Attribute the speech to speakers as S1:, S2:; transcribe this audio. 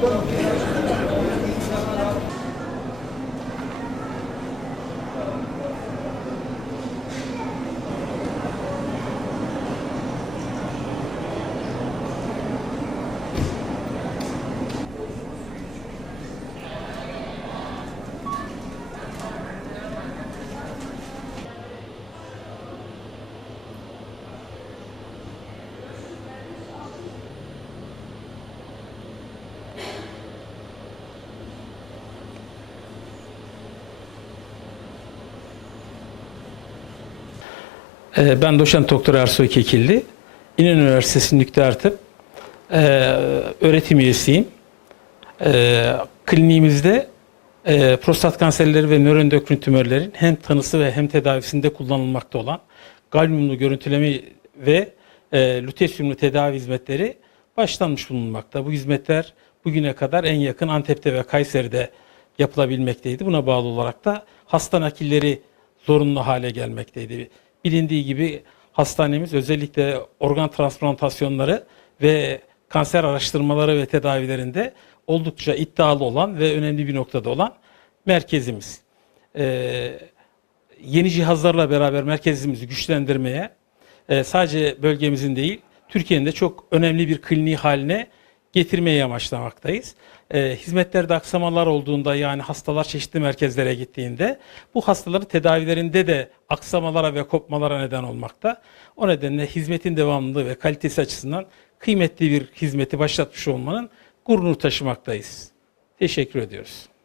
S1: Ee, Ben doçent doktor Ersoy Kekilli. İnönü Üniversitesi Nükleer Tıp ee, öğretim üyesiyim. Ee, Kliniğimizde ee, prostat kanserleri ve nöroendokrin tümörlerin hem tanısı ve hem tedavisinde kullanılmakta olan galyumlu görüntüleme ve e, lutesyumlu tedavi hizmetleri başlanmış bulunmakta. Bu hizmetler bugüne kadar en yakın Antep'te ve Kayseri'de yapılabilmekteydi. Buna bağlı olarak da hasta nakilleri zorunlu hale gelmekteydi. Bilindiği gibi hastanemiz özellikle organ transplantasyonları ve kanser araştırmaları ve tedavilerinde oldukça iddialı olan ve önemli bir noktada olan merkezimiz. Ee, yeni cihazlarla beraber merkezimizi güçlendirmeye e, sadece bölgemizin değil Türkiye'nin de çok önemli bir kliniği haline getirmeyi amaçlamaktayız. E, hizmetlerde aksamalar olduğunda yani hastalar çeşitli merkezlere gittiğinde bu hastaların tedavilerinde de aksamalara ve kopmalara neden olmakta. O nedenle hizmetin devamlılığı ve kalitesi açısından kıymetli bir hizmeti başlatmış olmanın gururunu taşımaktayız. Teşekkür ediyoruz.